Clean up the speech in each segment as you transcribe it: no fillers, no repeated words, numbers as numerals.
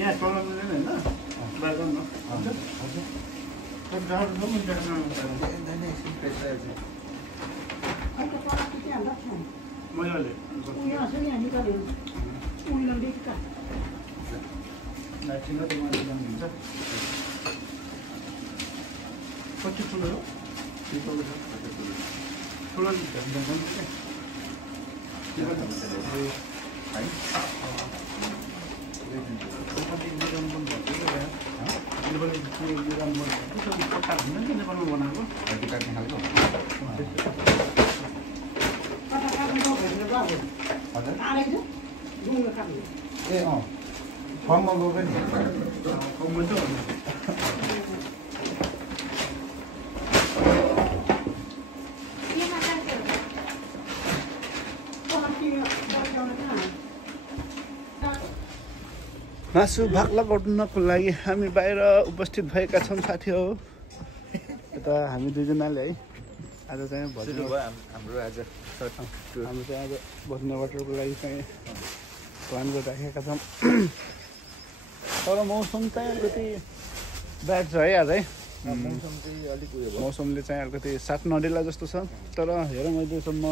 यहाँ चलाउनु होइन बाटो न मजाले कति ठुलो हो ठुलो ए अँ फर्ममा गएको नि मासु भाग लगाउनको लागि हामी बाहिर उपस्थित भएका छौँ साथी हो यता हामी दुईजनाले है आज चाहिँ हाम्रो आज हामी चाहिँ आज बस्ने वाटरको लागि चाहिँ प्लान गरिराखेका छौँ तर मौसम चाहिँ अलिकति ब्याड छ है आज है मौसम चाहिँ अलिक उयो भयो मौसमले चाहिँ अलिकति साथ नडेला जस्तो छ तर हेरौँ अहिलेसम्म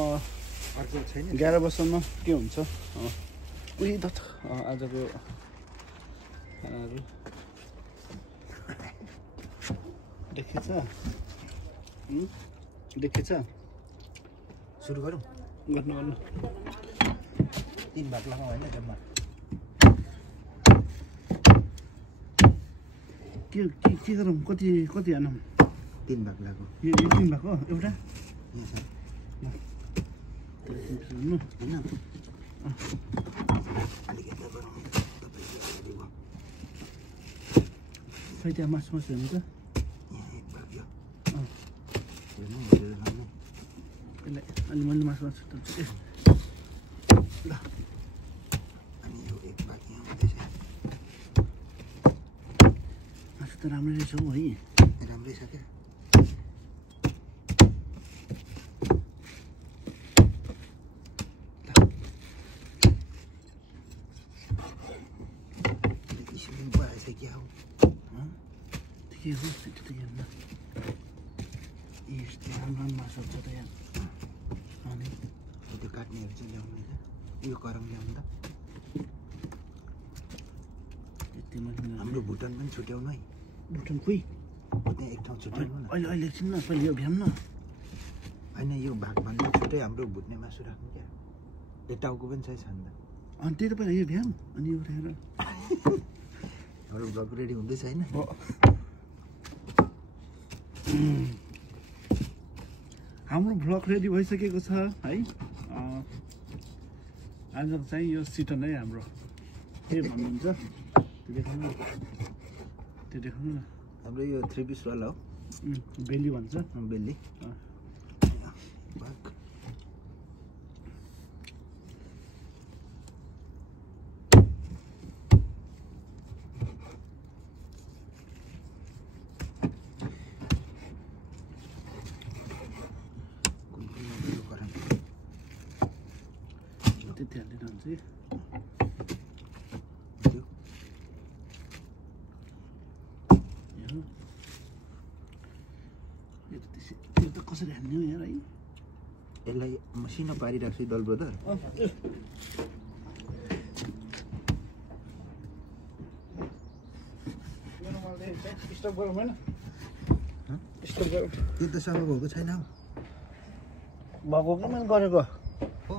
अर्को छैन 11 बजीसम्म के हुन्छ उही त आजको खानाहरू देखेछ सुरु गरौँ गर्नु 3 भाग लगाउँ होइन जम्मा के गरौँ कति हानौँ 3 भाग लगाऊ यो 3 भाग हो एउटा होइन अलिकति गरौँ खै त्यहाँ मासु हुन्छ अनि मैले मासु ल अनि यो 1 भाग यहाँ हुँदैछ मासु त राम्रै रहेछ हौ है राम्रै छ क्या के हो त्यो त यहाँ यस्तो राम्रो मासु छ त यहाँ अनि त्यो काट्नेहरू चाहिँ ल्याउनु उयो करङ ल्याउनु त हाम्रो भुटान पनि छुट्याउनु है भुटान खोइ त्यहाँ एक ठाउँ छुट्याउनु न अहिले एकछिन न पहिले यो भ्याउँ न होइन यो भागभन्दा छुट्टै हाम्रो भुट्ने मासु राख्नु क्या यो टाउको पनि छ नि त अनि त्यही त पहिला यो भ्याउँ अनि यो उठाएर हाम्रो भ्लग रेडी हुँदैछ होइन हाम्रो भ्लग रेडी भइसकेको छ है आज चाहिँ यो सिटन है हाम्रो के भन्नुहुन्छ त्यो देखाउनु न हाम्रो यो 3 पिस वाला हो बेली भन्छ बेली त्यति हालेर हुन्छ यो त कसरी हाल्ने हो यहाँ है यसलाई मसिनो पारिराख्छु दल ब्रदर स्टप गरौँ होइन स्टप गरौँ त्यो त सबै भएको छैन भएको कि मैले गरेको हो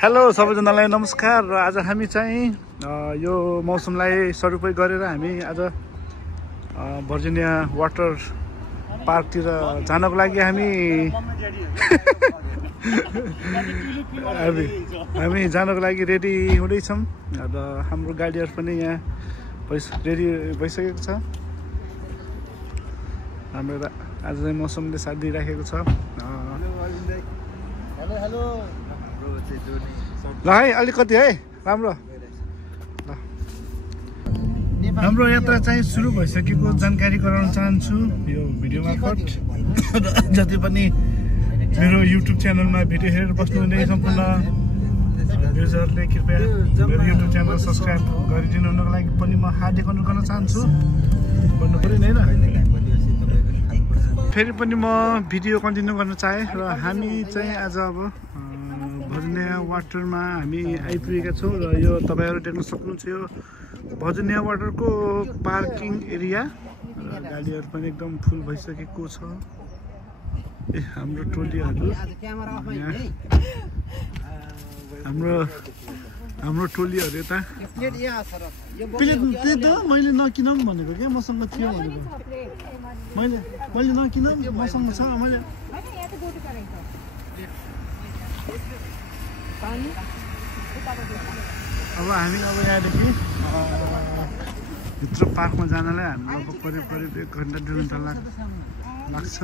हेलो सबैजनालाई नमस्कार र आज हामी चाहिँ यो मौसमलाई सदुपयोग गरेर हामी आज भर्जिनिया वाटर पार्कतिर जानको लागि हामी जानको लागि रेडी हुँदैछौँ र हाम्रो गाडीहरू पनि यहाँ रेडी भइसकेको छ हाम्रो आज चाहिँ मौसमले साथ दिइराखेको छ ल है अलिकति है राम्रो ल हाम्रो यात्रा चाहिँ सुरु भइसकेको जानकारी गराउन चाहन्छु यो भिडियो मार्फत। जति पनि मेरो युट्युब च्यानलमा भिडियो हेरेर बस्नुहुने सम्पूर्ण युजरले कृपया मेरो युट्युब च्यानल सब्सक्राइब गरिदिनुको लागि पनि म हार्दिक अनुरोध गर्न चाहन्छु। भन्नु पर्यो नि होइन। फेरि पनि म भिडियो कन्टिन्यू गर्न चाहेँ र हामी चाहिँ आज अब भर्जिनिया वाटरमा हामी आइपुगेका छौँ र यो तपाईँहरू देख्न सक्नुहुन्छ यो भर्जिनिया वाटरको पार्किङ एरिया र गाडीहरू पनि एकदम फुल भइसकेको छ। ए हाम्रो टोलीहरू हाम्रो टोलीहरू यता प्लेट त मैले नकिनौँ भनेको क्या मसँग थियो भनेको मैले नकिनौँ मसँग छ मैले अब हामी अब यहाँदेखि भित्र पार्कमा जानलाई हामीलाई अब करिब 1 घन्टा 2 घन्टा लाग्छ।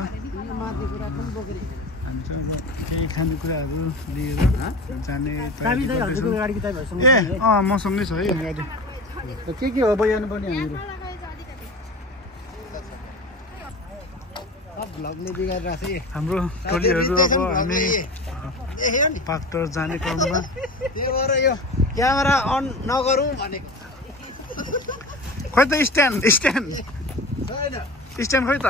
हामी चाहिँ अब केही खानेकुराहरू लिएर जाने तयारी गर्दैछौँ। ए मसँगै छ है गाडी। के हो बजाउनु पर्ने हामीहरू हाम्रो टोलीहरू अब हामी पाक्टर जाने क्रममा क्यामेरा अन नगरौँ भनेको खै त स्ट्यान्ड खै त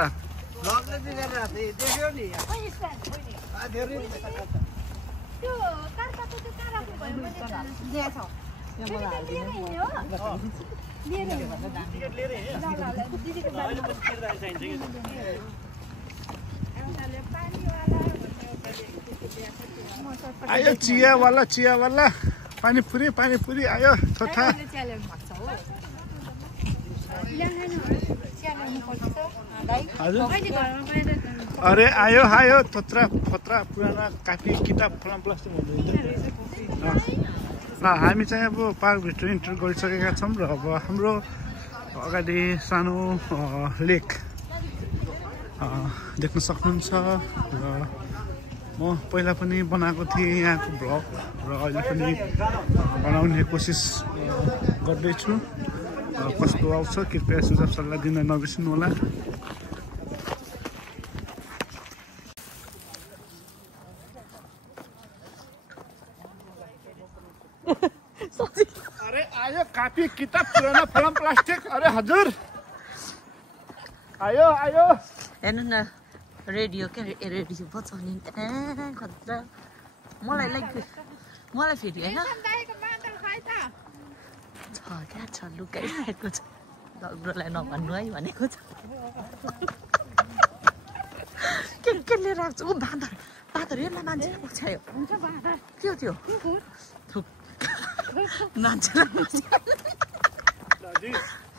आयो चियावाला पानीपुरी आयो थोथा। अरे आयो थोत्रा पुराना कापी किताब फलाम प्लास्टिक र हामी चाहिँ अब पार्कभित्र इन्टर गरिसकेका छौँ र अब हाम्रो अगाडि सानो लेक देख्न सक्नुहुन्छ र म पहिला पनि बनाएको थिएँ यहाँको भ्लग र अहिले पनि बनाउने कोसिस गर्दैछु। कस्तो आउँछ कृपया सुझाव सल्लाह दिन नबिर्सनु होला। अरे आयो कापी किताब पुराना फलाम प्लास्टिक। अरे हजुर आयो हेर्नु न रेडियो क्या रेडियो बचाउने खतरा मलाई फेरि होइन छ क्या छ लुकाइरहेको छ दग्रोलाई नभन्नु है भनेको छ के लिएर आएको छ ऊ बाँदर हेर्न मान्छेलाई पुछ्यायो के हो त्यो मान्छेलाई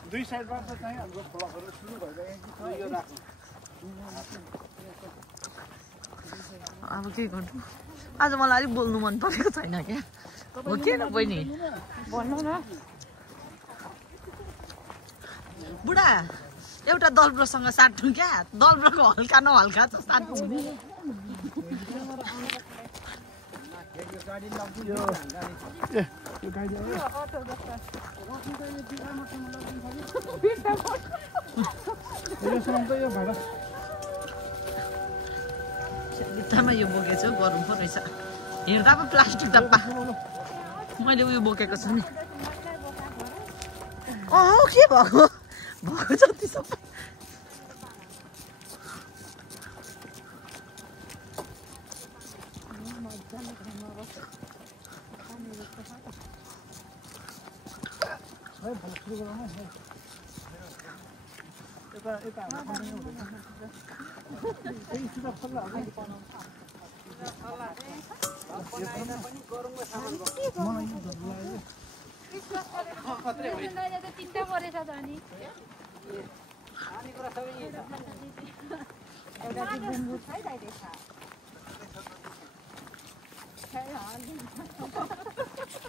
दुई साइडबाट चाहिँ हाम्रो ब्लगहरू सुरु भइरहेको छ। अब के गर्नु आज मलाई अलिक बोल्नु मन परेको छैन क्या हो के न बहिनी भन्नु न बुढा एउटा दलब्रोसँग साट्नु क्या दलब्रोको हल्का नहल्का छ साट्नु बित्थामा यो बोकेछु गरौँ पो रहेछ हेर्दा पो प्लास्टिक डब्बा मैले उयो बोकेको छु नि के भएको जति सबै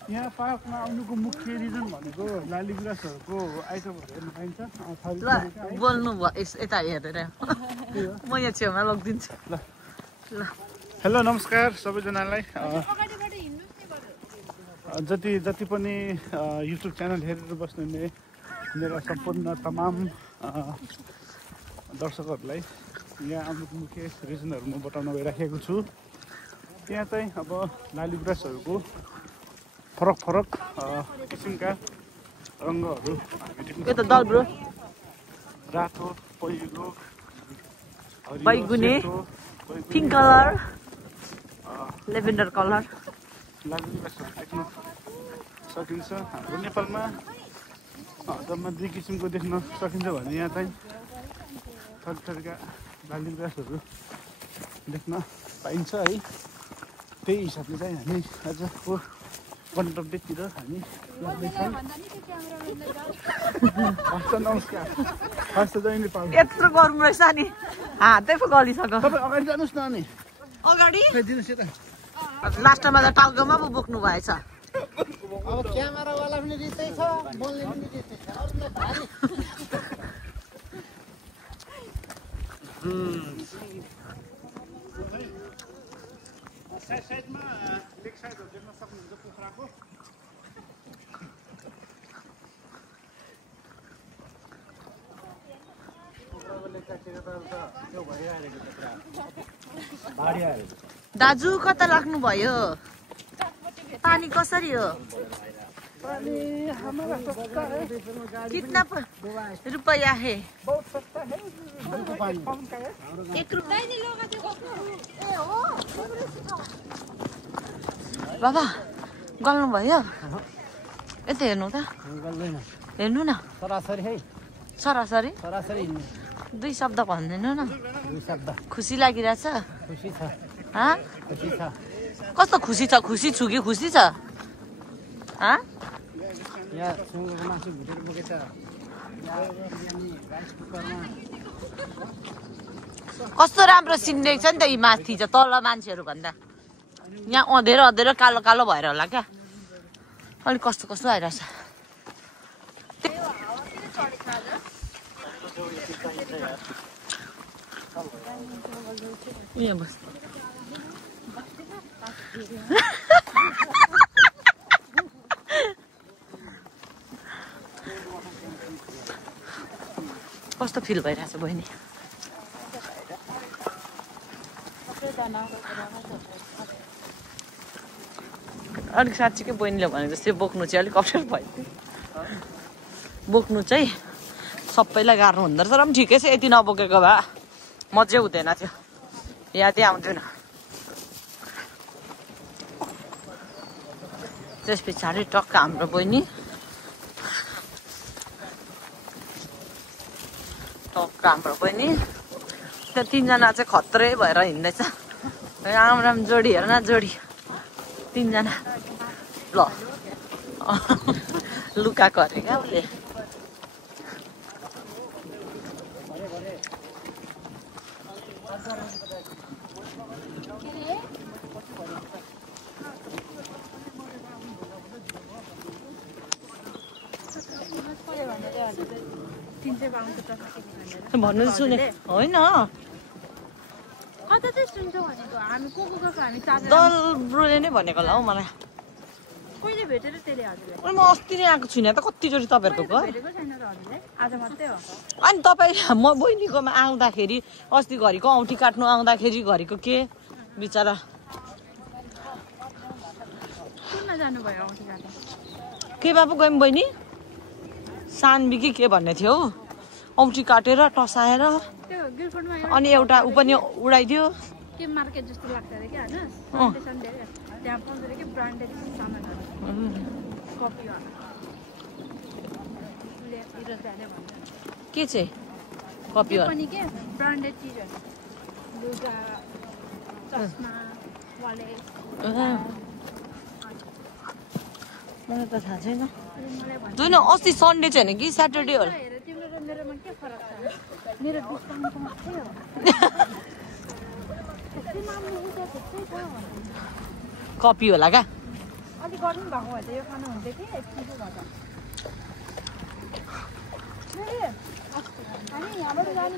यहाँ पार्कमा आउनुको मुख्य रिजन भनेको लाली गुराँसहरूको आइटमहरू हेर्न पाइन्छ। ल बोल्नु भयो यता हेरेर म यहाँ छेउमा लगिदिन्छु ल ल। हेलो नमस्कार सबैजनालाई। जति पनि युट्युब च्यानल हेरेर बस्नुहुने मेरा सम्पूर्ण तमाम दर्शकहरूलाई यहाँ आउनुको मुख्य रिजनहरू म बताउन गइराखेको छु। यहाँ चाहिँ अब लाली गुराँसहरूको फरक फरक किसिमका रङ्गहरू रातो, पहिलो, बैगुने, पिङ्क कलर, लेभेन्डर कलर लाली गुराँसहरू देख्न सकिन्छ। हाम्रो नेपालमा जम्मा 2 किसिमको देख्न सकिन्छ भने यहाँ चाहिँ थरी थरीका लाली गुराँसहरू देख्न पाइन्छ है। त्यही हिसाबले चाहिँ हामी आजको गन्तव्यतिर हामी लाग्दैछौँ। नमस्कार। यत्रो गरौँ रहेछ नि, हातै पो गलिसक्यो। तपाईँ अगाडि जानुहोस् न। अनि अगाडि दिनुहोस् यता। लास्टमा त टाउकोमा पो बोक्नु भएछ। अब क्यामेरावाला पनि रिसै छ, बोल्ने पनि रिसै छ। साइडमा लेक साइडहरू देख्न सक्नुहुन्छ पोखराको। दाजु कता लाग्नु भयो? पानी कसरी हो? कितना रुपया है? 1 रुपया नहीं लोगा। बाबा गल्नु भयो? यता हेर्नु त, हेर्नु न। सरासरी है, सरासरी सरासरी 2 शब्द भन्दैनु न। 2 शब्द। खुसी लागिरहेछ? खुसी छ। खुसी छ। कस्तो खुसी छ? खुसी छु कि खुसी छ? यहाँ सुँगुरको मासु भुटेर बोकेछ। कस्तो राम्रो सिन देख्छ नि त यी माथि चाहिँ, तल मान्छेहरू भन्दा। यहाँ अँधेरो अँधेरो कालो कालो भएर होला क्या, अलिक कस्तो कस्तो आइरहेछ। यहाँ बस। कस्तो फिल भइरहेछ बहिनी? अलिक साँच्चीकै बहिनीले भने जस्तै बोक्नु चाहिँ अलिक अप्ठ्यारो भयो। बोक्नु चाहिँ सबैलाई गाह्रो हुँदो रहेछ। र पनि ठिकै छ, यति नबोकेको भए मजै हुँदैन थियो, यादै आउँदैन। त्यस पछाडि टक्क हाम्रो बहिनी, टक्क हाम्रो बहिनी। त्यो 3 जना चाहिँ खत्रै भएर हिँड्दैछ। राम राम जोडी, हेर न जोडी, 3 जना। ल लुकाएको अरे क्या उसले। भन्नु सुने होइन, दल ब्रोले नै भनेको होला हौ मलाई। म अस्ति नै आएको छुइनँ त कतिचोटि तपाईँहरूको घर। अनि तपाईँ म बहिनीकोमा आउँदाखेरि अस्ति घरिको औँठी काट्नु आउँदाखेरि घरिको के बिचरा के बाबु गयौँ बहिनी? सानबी कि के भन्ने थियो हौ, औँठी काटेर टसाएर अनि एउटा ऊ पनि उडाइदियो। के मार्केट जस्तो लाग्छ रे के हैन, त्यहाँ पाउँछ रे के ब्रान्डेड सामानहरु। कपी हो के चाहिँ कपी हो पनि के ब्रान्डेड चीजहरु, लुगा, चस्मा, वालेट। मलाई त थाहा छैन। होइन अस्ति सन्डे चाहिँ होइन कि स्याटरडे हो। तिम्रो र मेरोमा के फरक छ? मेरो डिस्काउन्टको मात्रै हो। कपी होला क्या? अलिक गर्नु भएको भए त यो खानु हुन्थ्यो कि एकछिन गर्दा। हामी यहाँबाट जाने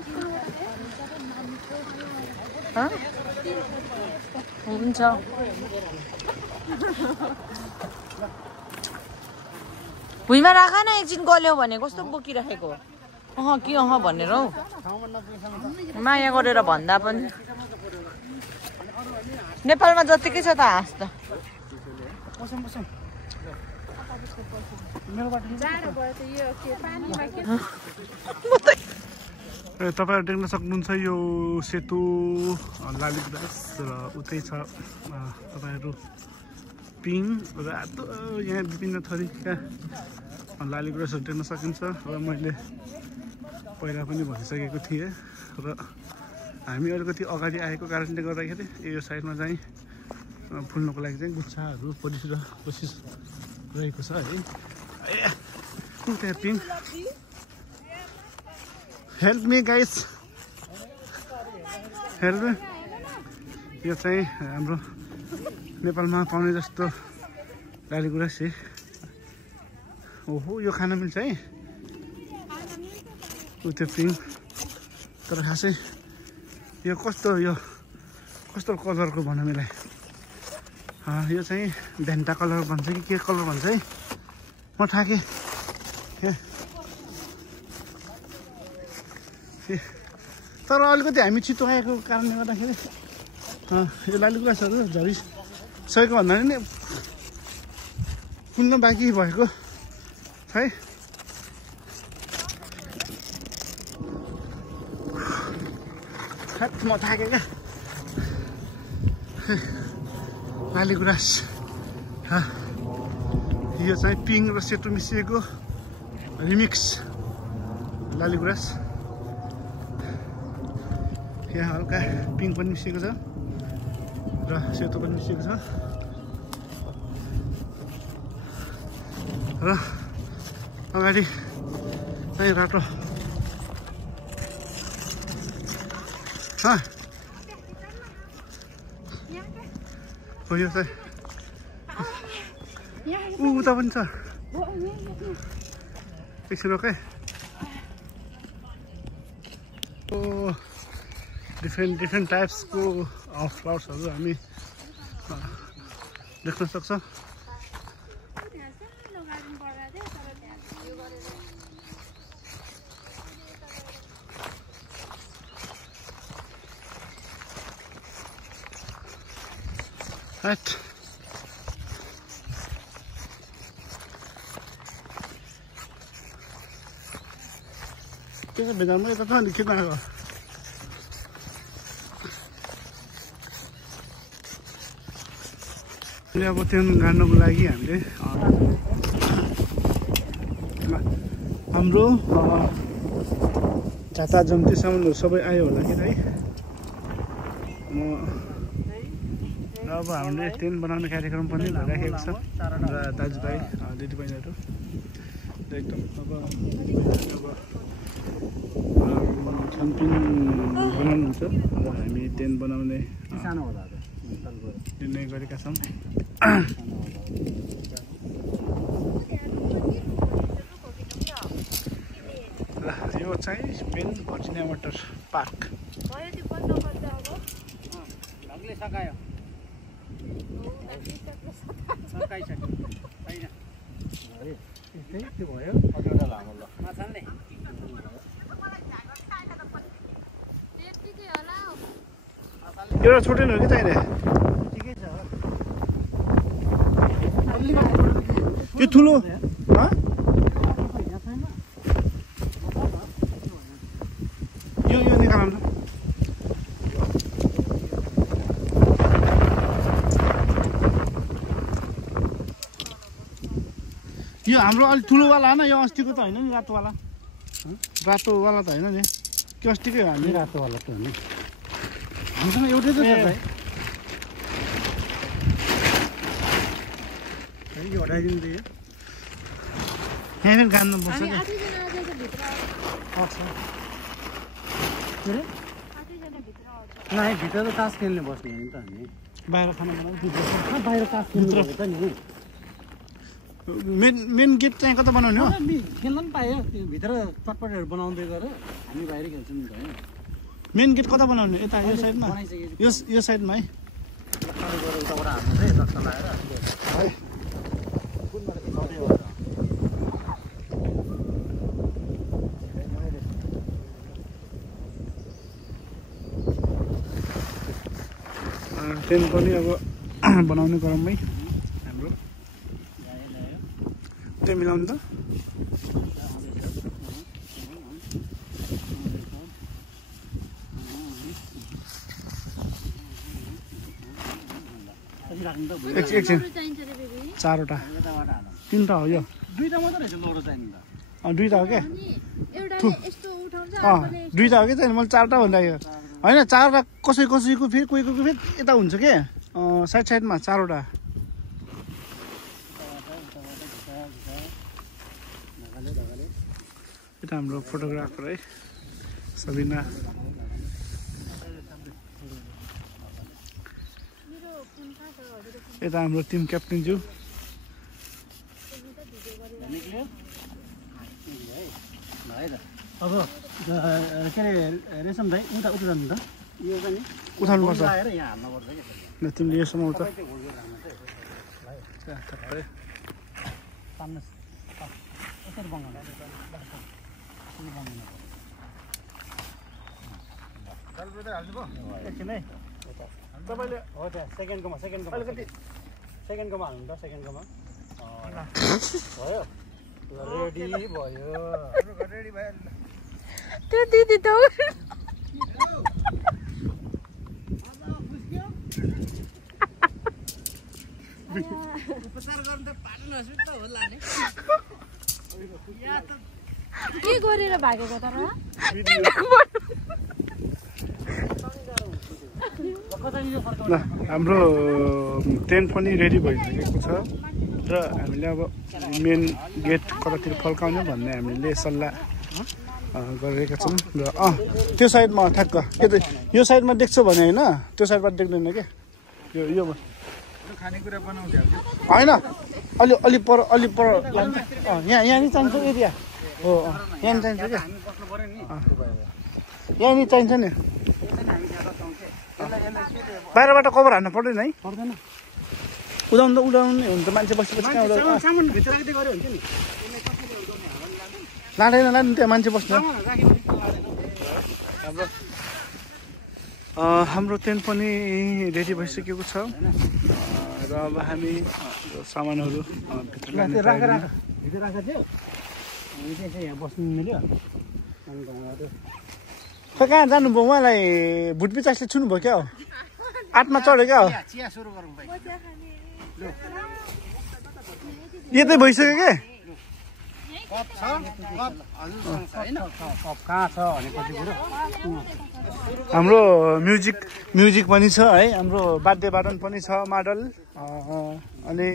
हुन्छ। भुइँमा राख न एकछिन गल्यो भने कस्तो बोकिराखेको कि भनेर हौ माया गरेर भन्दा पनि नेपालमा जतिकै छ त हाँस त तपाईँहरू देख्न सक्नुहुन्छ यो सेतु लालीगुराँस र उतै छ तपाईँहरू पिङ रातो यहाँ विभिन्न थरीका लालीगुराँसहरू देख्न सकिन्छ र मैले पहिला पनि भनिसकेको थिएँ र हामी अलिकति अगाडि आएको कारणले गर्दाखेरि यो साइडमा चाहिँ फुल्नको लागि चाहिँ गुच्छाहरू बसिरहेको छ है त्यहाँ पिङ help me guys help me यो चाहिँ हाम्रो नेपालमा पाउने जस्तो लालीगुराँस है ओहो यो खान मिल्छ है त्यो पिङ तर खासै यो कस्तो कलरको भनौँ यसलाई यो चाहिँ भेन्टा कलर भन्छ कि के कलर भन्छ है म थाकेँ तर अलिकति हामी छिटो आएको कारणले गर्दाखेरि यो लालीगुराँसहरू झरिसकेको भन्दा नि फुल्न बाँकी भएको है म थाकेँ क्या लालीगुराँस यो चाहिँ पिङ र सेतो मिसिएको रिमिक्स लालीगुराँस यहाँ हल्का पिङ पनि मिसिएको छ र सेतो पनि मिसिएको छ र अगाडि चाहिँ रातो हो यो चाहिँ उता पनि छ एकछिन रोकै डिफ्रेन्ट टाइप्सको फ्लावर्सहरू हामी देख्न सक्छौँ right cái bên mới có đi cái nào rồi अब त्यो गाड्नको लागि हामीले हाम्रो जाता जम्ती सामानहरू सबै आयो होला कि है अब हामीले टेन्ट बनाउने कार्यक्रम पनि भइराखेको छ र दाजुभाइ दिदीबहिनीहरू एकदम अब खानपिन बनाउनुहुन्छ र हामी टेन्ट बनाउने निर्णय गरेका छौँ र यो चाहिँ मेन भर्जिनिया वाटर पार्क एउटा छोटो हो कि चाहिने यो ठुलो यो निकाल्नु यो हाम्रो अलिक ठुलोवाला होइन यो अस्तिको त होइन नि रातोवाला त होइन नि के अस्तिकै हो हामी रातोवाला त होइन हामीसँग एउटै त छ भाइ यो हटाइदिनु थियो यहाँ फेरि गान्नुपर्छ नहीं भित्र त तास खेल्ने बस्ने हो नि त हामी बाहिर खाना बनाउँछ बाहिर तास खेल्नु त नि मेन गेट चाहिँ कता बनाउने हो खेल्न पनि पायो त्यो भित्र चटपटहरू बनाउँदै गएर हामी बाहिर खेल्छौँ नि त मेन गेट कता बनाउने यता यो साइडमा यो साइडमा है उताबाट हाल्नु चाहिँ दक्ष लगाएर टेन्ट पनि अब बनाउने क्रममै हाम्रो त्यो मिलाउनु त एकछिन 4वटा 3टा हो यो 2टा मात्र रहेछ लोडो चाहिने त 2टा हो क्या एउटाले यस्तो उठाउँछ 2टा हो कि चाहिँ मैले 4टा भनिरहेको होइन 4वटा कसैको फेरि कोही फेरि यता हुन्छ के साइडमा 4वटा यता हाम्रो फोटोग्राफर है सबिना यता हाम्रो टिम क्याप्टेनज्यू अब के अरे रेशम दाइ उता जानु त यो चाहिँ उठाउनुपर्छ आएर यहाँ हाल्नुपर्छ कि तिमीले यो समाउँछ तपाईँले हो त्यहाँ सेकेन्डकोमा अलिकति सेकेन्डकोमा हाल्नु त सेकेन्डकोमा भयो रेडी भयो रेडी भयो त्यो दिदी त उपचार गर्नु त पार्नु नसुत होला नि के गरेर भागेको तर ल हाम्रो टेन्ट पनि रेडी भइसकेको छ र हामीले अब मेन गेट कतातिर फर्काउने भन्ने हामीले सल्लाह गरिरहेका छौँ र त्यो साइडमा ठ्याक्क के त यो साइडमा देख्छ भने होइन त्यो साइडबाट देख्दैन क्या यो खानेकुरा बनाउँछ होइन अलि पर लान्छ यहाँ नि चाहिन्छ एरिया हो यहाँ नि चाहिन्छ क्या यहाँ नि चाहिन्छ नि बाहिरबाट कभर हान्नु पर्दैन है पर्दैन उडाउने हुन्छ मान्छे बसेपछि कहाँ सामान भित्र राख्दै गऱ्यो हुन्छ नि लाँदैन त्यहाँ मान्छे बस्छ हाम्रो टेन्ट पनि रेडी भइसकेको छ र अब हामी सामानहरू भित्र लाने राखेर भित्र राखेको थियो यहाँ बस्नु मिल्यो खै कहाँ जानुभयो उहाँलाई भुटपिचासले छुनुभयो क्या हो 8मा चढ्यो क्या हो चिया सुरु गरौँ भाइ यतै भइसक्यो क्या कप छ कप हजुरसँग छ हैन कप कहाँ छ भनेपछि कुरो हाम्रो म्युजिक पनि छ है हाम्रो वाद्यवादन पनि छ माडल अनि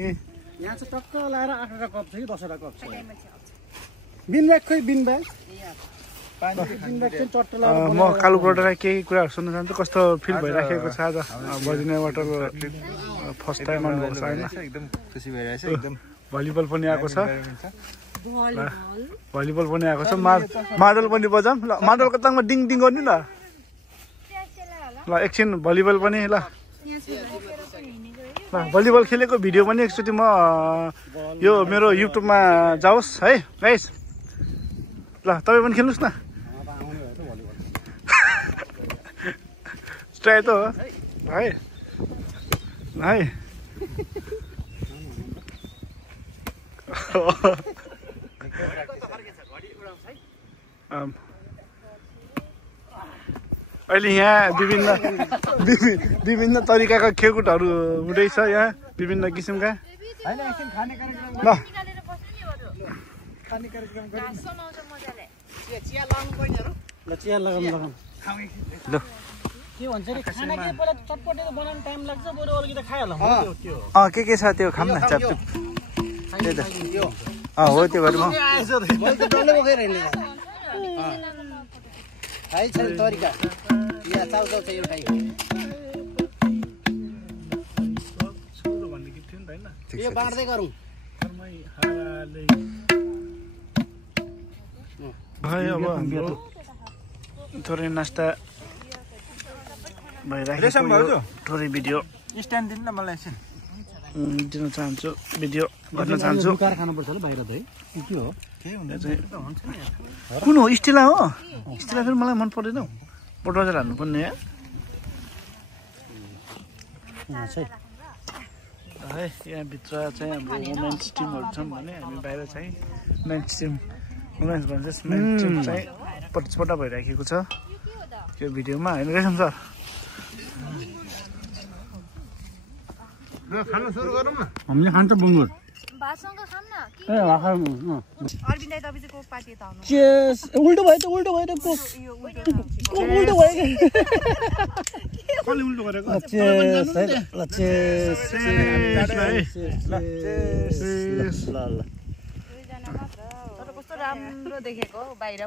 यहाँ चाहिँ टक्क लाएर 8वटा कप छ कि 10वटा कप छ बिन ब्याग खोइ बिन ब्याग म कालु ब्रोडरलाई केही कुराहरू सुन्न चाहन्छु कस्तो फिल भइराखेको छ आज बर्जिनिया वाटर फर्स्ट टाइम आउनुभएको छ होइन एकदम खुसी भइरहेछ एकदम भलिबल पनि आएको छ भलिबल पनि आएको छ मादल पनि बजाऊँ ल मादलको ताङमा डिङ डिङ गर्नु न ल एकछिन भलिबल पनि ल भलिबल खेलेको भिडियो पनि एकचोटि म यो मेरो युट्युबमा जाओस् है गाइस ल तपाईँ पनि खेल्नुहोस् न ट्राई त हो है अहिले यहाँ विभिन्न तरिकाका खेलकुदहरू हुँदैछ यहाँ विभिन्न किसिमका ल चिया लगाउँ ल के भन्छ नि खाना के पहिला चटपटे बनाउन टाइम लाग्छ बरु अलिकति खाइहालौँ के छ त्यो खाम न चापचुप त्यही त हो त्यो गरौँ तरिका या चाउचाउ चाहिँ एउटा यो बाँड्दै गरौँ भयो अब हाम्रो थोरै नास्ता भइरहेको थोरै भिडियो स्ट्यान्ड दिनु न मलाई एकछिन दिन चाहन्छु भिडियो गर्न चाहन्छु खानुपर्छ होला बाहिर त है के हो कुन हो स्टिला हो स्टिला फेरि मलाई मन पर्दैन हौ बटबजार हाल्नुपर्ने यहाँ है यहाँभित्र चाहिँ हाम्रो वुमेन्स टिमहरू छन् भने हामी बाहिर चाहिँ मेन्स टिम वुमेन्स भन्छ मेन्स टिम चाहिँ प्रतिस्पर्धा भइराखेको छ यो भिडियोमा होइन रेशम सर खाना सुरु गरौँ न हामीले खान्छ बुङ्गुर भातसँग खाम न ए भाखा अरविन्द दाइ तपाईको पार्टी त आउनु चेस उल्टो भयो त उल्टो भयो त को उल्टो भयो कसले उल्टो गरेको चेस है ल चेस चेस ल ल दुईजना मात्र तर कस्तो राम्रो देखेको बाहिर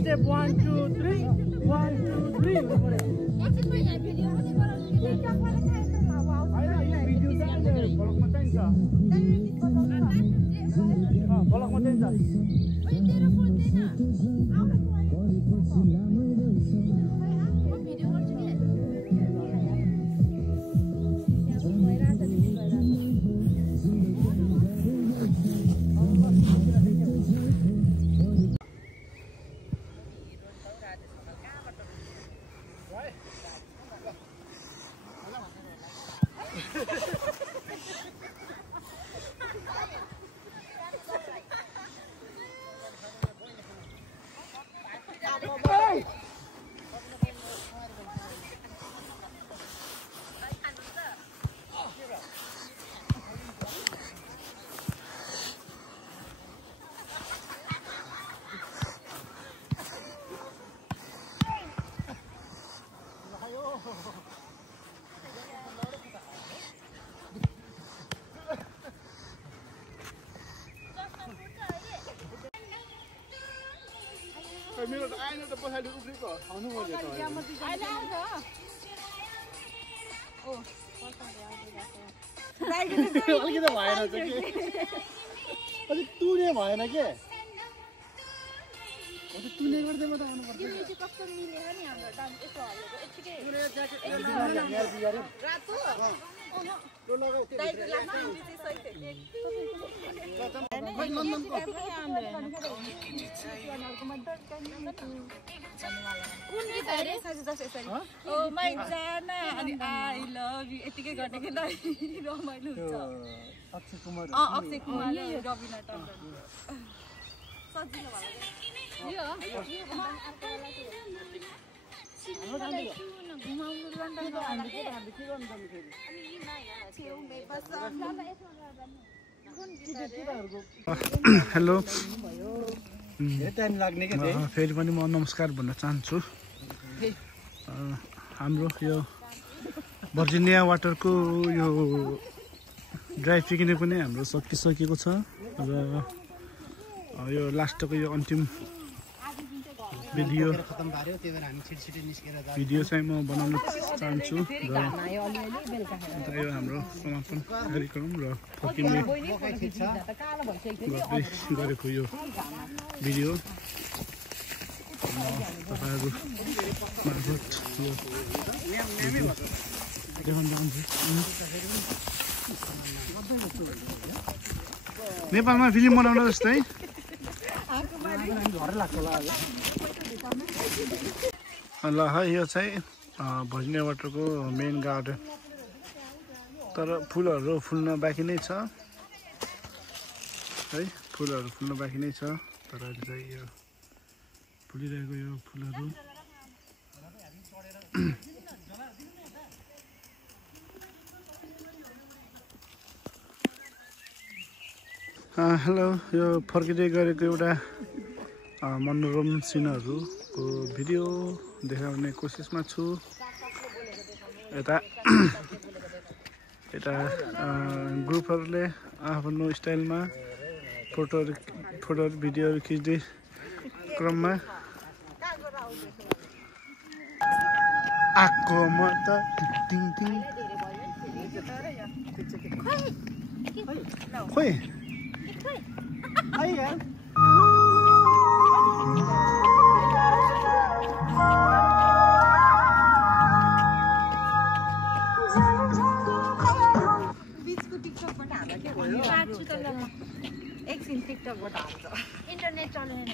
Step 1, 2, 3. 1, 2, 3. मेरो त आएन त पछाडि उफ्रेको आउनु मैले त अहिले आउँछ ओ अलिकति भएन त के अलि तुने भएन के अझ तुने गर्दै म त आउनु पर्छ यो कस्तो मिलेर नि हाम्रो डान्स यसो हल्लेको यतिकै रातो कुन गीत अरे ओ माइ जाना अनि आई लभ यु यतिकै गर्ने के रमाइलो हुन्छ अक्षय कुमार रविना टन्डन सजिलो भयो हेलो टाइम लाग्ने के फेरि पनि म नमस्कार भन्न चाहन्छु हाम्रो यो भर्जिनिया वाटरको यो ड्राई पिकनिक पनि हाम्रो सकिसकेको छ र यो लास्टको यो अन्तिम भिडियो चाहिँ म बनाउन चाहन्छु र यो हाम्रो समापन कार्यक्रम र फर्किने गरेको यो भिडियो तपाईँहरू मार्फत देखाउन चाहन्छु। नेपालमा फिल्म बनाउन जस्तै ल है यो चाहिँ भर्जिनिया वाटरको मेन गार्डन तर फुलहरू फुल्न बाँकी नै छ है फुलहरू फुल्न बाँकी नै छ तर अहिले चाहिँ यो फुलिरहेको यो फुलहरू हेलो यो फर्किँदै गरेको एउटा मनोरम सिनहरूको भिडियो देखाउने कोसिसमा छु। यता ग्रुपहरूले आफ्नो स्टाइलमा फोटोहरू भिडियोहरू खिच्दै क्रममा आएको म त खोइ एकछिन टिकटकबाट हाल्छ इन्टरनेट चलेन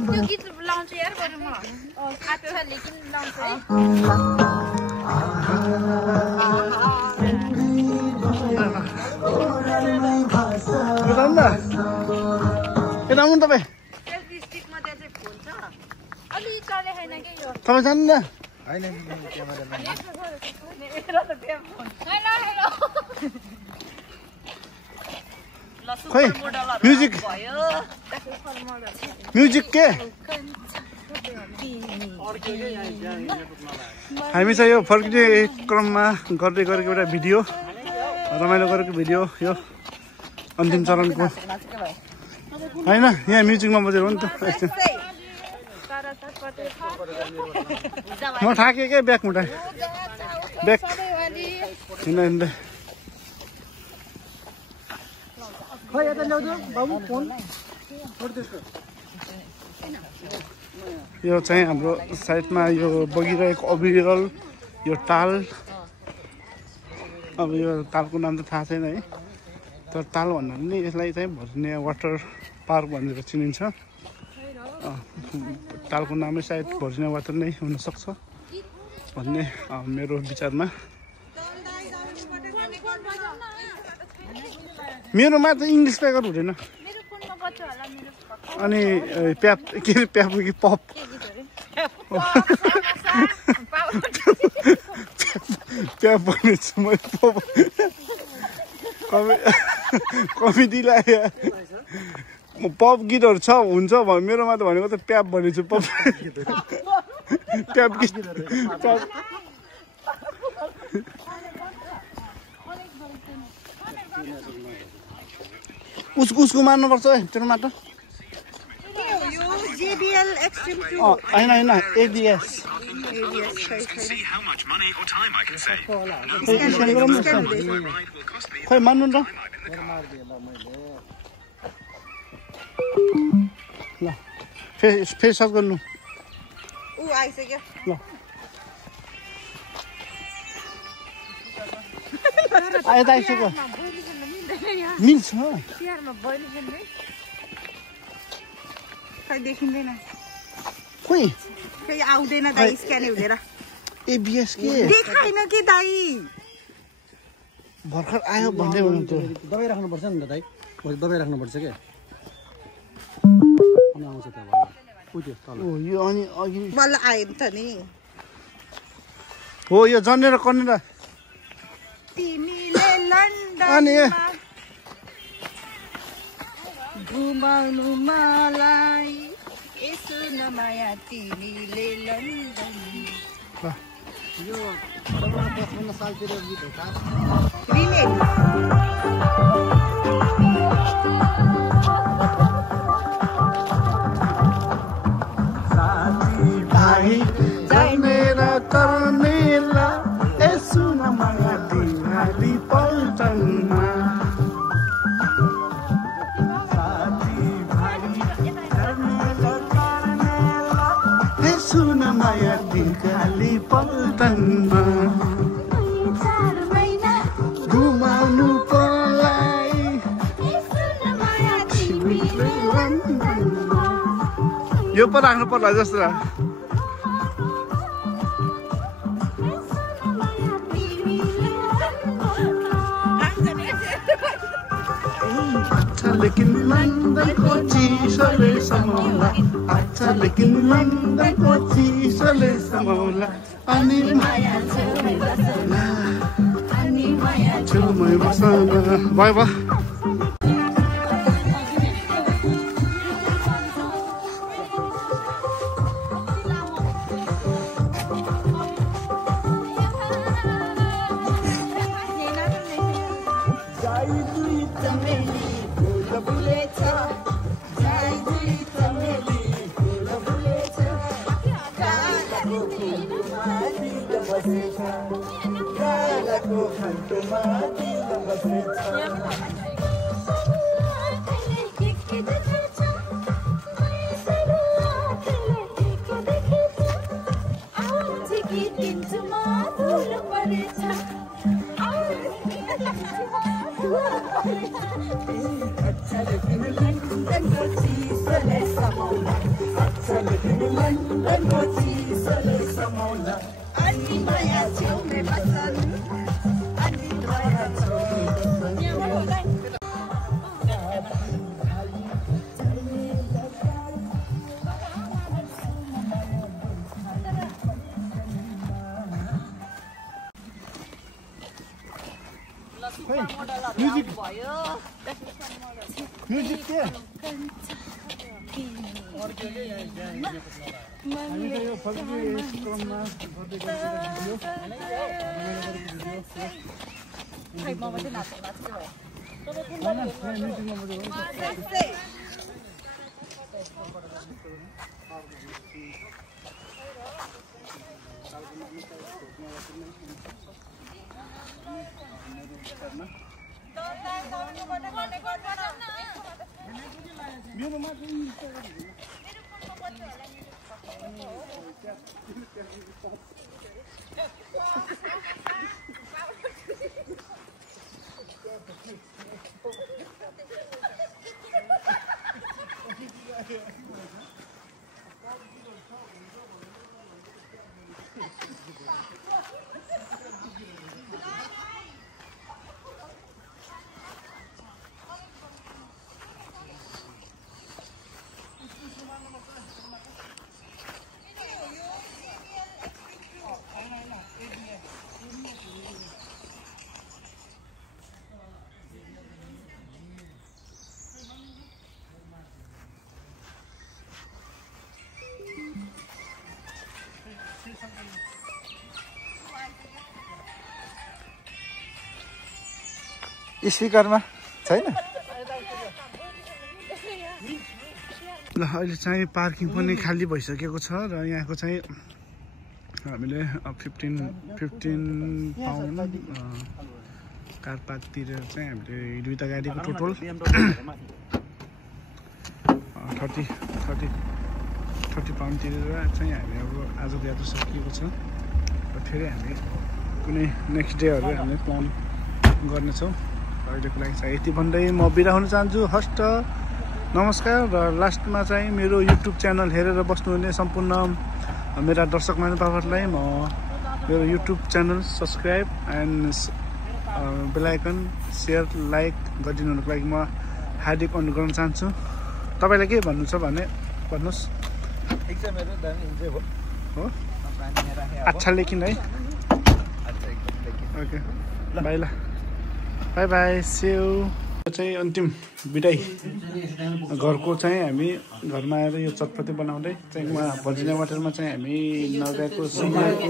त्यो गीत लाउँछु यार बरु म आत्छ लेकिन लाउँछु है यता आउनु तपाईँ अलि चले छैन के यो तपाईँ जानु न खोइ म्युजिक के हामी चाहिँ यो फर्किने क्रममा गर्दै गरेको एउटा भिडियो रमाइलो गरेको भिडियो यो अन्तिम चरणको होइन यहाँ म्युजिकमा बजेर हो नि त म थाकेँ क्या ब्याग मुटा ब्याग हिँड्दा हिँड्दै यो चाहिँ हाम्रो साइडमा यो बगिरहेको अविरल यो ताल अब यो तालको नाम त थाहा छैन है तर ताल भन्दा पनि यसलाई चाहिँ भर्जिनिया वाटर पार्क भनेर चिनिन्छ तालको नामै सायद भर्जिनिया वाटर नै हुनसक्छ भन्ने मेरो विचारमा मेरोमा त इङ्ग्लिस स्पिकर हुँदैन अनि प्याप के अरे प्याप कि पप प्याप भनेछु म पप कमेडीलाई पप गीतहरू छ हुन्छ मेरोमा त भनेको त प्याप भनेछु पप प्याप गीत उसको मार्नुपर्छ है तेरो माटो होइन होइन एडिएस see how much money or time I can save. खै मान्नु त ल फेरि सर्च गर्नु ऊ आइसक्यो ल आयो त आइसक्यो मिल्छ तिहारमा बलि खेल्ने खै देखिँदैन खोइ फेरि आउँदैन दाइ स्क्यान हुँदैन एबिएस के देखाइन के दाइ भर्खर आयो भन्दै हुनुहुन्थ्यो दबाई राख्नुपर्छ नि त दाइ दबाई राख्नुपर्छ के अनि आउँछ त ओ यो अनि अघि बल्ल आयो नि त नि हो यो जनेर कनेर तिमीले अनि घुमाउनु मलाई यसो नमाया तिमीले लन्डन यो 55 सालतिर गीत हो का रिमेक साथी भाइ जनेर तर्नेला यसो नमाया तिमीले पल्टनमा सुन माया दिलकाली पल्टनमा घुमाउनु पलाई यो पो राख्नु पर्ला जस्तो अच्छा लेकिन लंदनको चिसोले समाउला अच्छा लेकिन लंदनको चिसोले समाउला अनि माया छेउमै बस्न बाई बा म्युजिक के स्पिकरमा छैन ल अहिले चाहिँ पार्किङ पनि खाली भइसकेको छ र यहाँको चाहिँ हामीले 15 पाउन्ड कार पार्क तिरेर चाहिँ हामीले दुईटा गाडीको टोटल 30 पाउन्ड तिरेर चाहिँ हामी अब आजको यात्रा सकिएको छ र फेरि हामी कुनै नेक्स्ट डेहरू हामीले प्लान गर्नेछौँ। अहिलेको लागि चाहिँ यति भन्दै म बिदा हुन चाहन्छु। हस्त नमस्कार। र लास्टमा चाहिँ मेरो युट्युब च्यानल हेरेर बस्नुहुने सम्पूर्ण मेरा दर्शक महानुभावहरूलाई म मेरो YouTube channel subscribe and bell icon share like गरिदिनुको लागि म हार्दिक अनुरोध गर्न चाहन्छु। तपाईँलाई के भन्नु छ भने भन्नुहोस्। हो अच्छा लेकिन है ओके बाई ल बाई बाई स्यु। चाहिँ अन्तिम बिदाई घरको चाहिँ हामी घरमा आएर यो चटपटी बनाउँदै चाहिँ उहाँ भर्जिनिया वाटरमा चाहिँ हामी नगएको समयको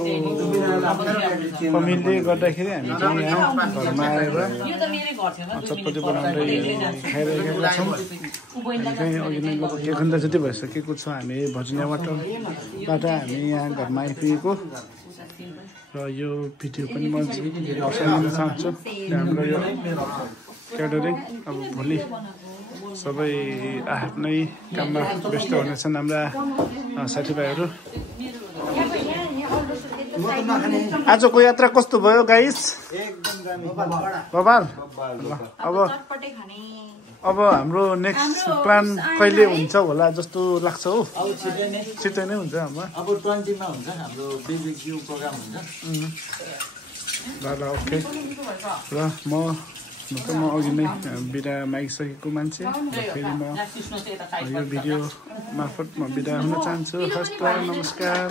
कमीले गर्दाखेरि हामी चाहिँ यहाँ घरमा आएर चटपटी बनाउँदै खाइरहेका छौँ। चाहिँ अघि नै लगभग 1 घन्टा जति भइसकेको छ हामी भर्जिनिया वाटरबाट हामी यहाँ घरमा आइपुगेको। र यो भिडियो पनि म पठाउन चाहन्छु। हाम्रो यो क्याटरिङ अब भोलि सबै आफ्नै काममा व्यस्त हुनेछन् हाम्रा साथीभाइहरू। आजको यात्रा कस्तो भयो गाइस? बबाल। अब हाम्रो नेक्स्ट प्लान कहिले हुन्छ होला जस्तो लाग्छ हो? छिटै नै हुन्छ हाम्रो। अब 20 मा हुन्छ हाम्रो बीबीक्यू प्रोग्राम हुन्छ। ल ओके। र म अघि नै बिदा मागिसकेको मान्छे। फेरि म यो भिडियो मार्फत म बिदा हुन चाहन्छु। हस्त नमस्कार।